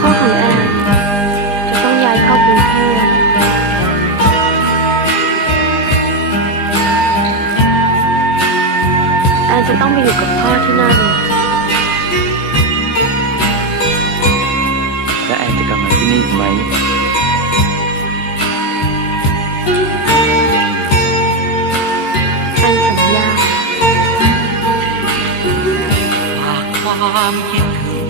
พ่อของแอนจะต้องย้ายเข้ากรุงเทพแอนจะต้องไปอยู่กับพ่อที่นั่น มาที่นี่อีกไหมแอนสัญญาฝากความคิดถึง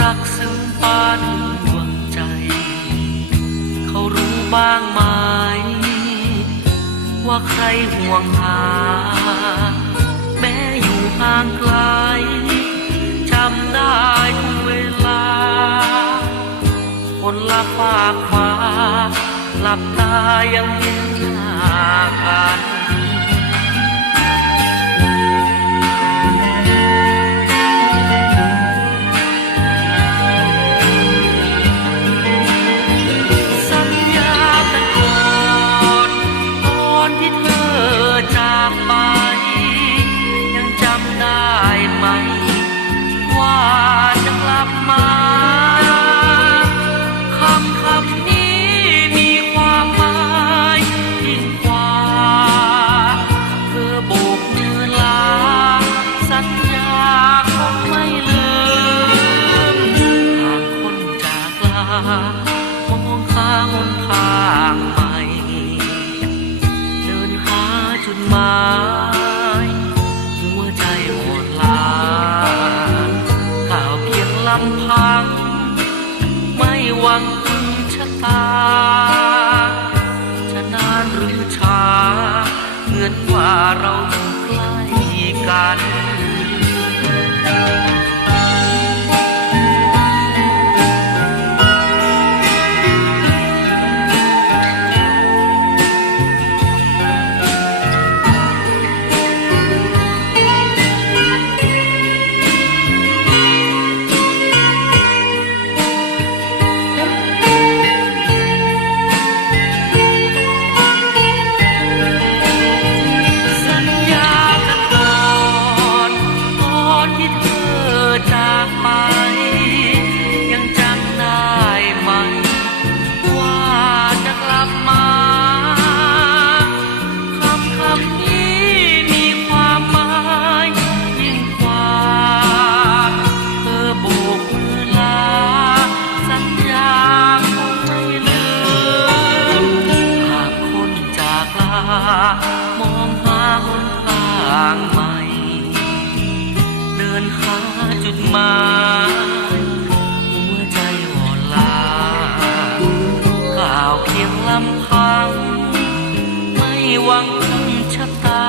รักซึ้งปานดวงใจ เขารู้บ้างไหม ว่าใครห่วงหาากฟ้าหลับตายังเห็นหน้ากัน หนทางใหม่ เดินหาจุดหมายหัวใจหมดลาข่าวเพียงลำพัง ไม่หวังชะตา หมายหัใจอ่อนล้าข่าวเพียงลำพัง ไม่วังพึ่งชะตา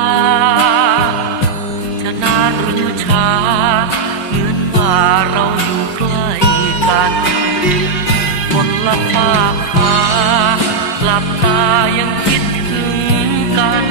จะนานหรือช้าเหมือนว่าเราอยู่ใกล้กันคนละภาาหลับตายังคิดถึงกัน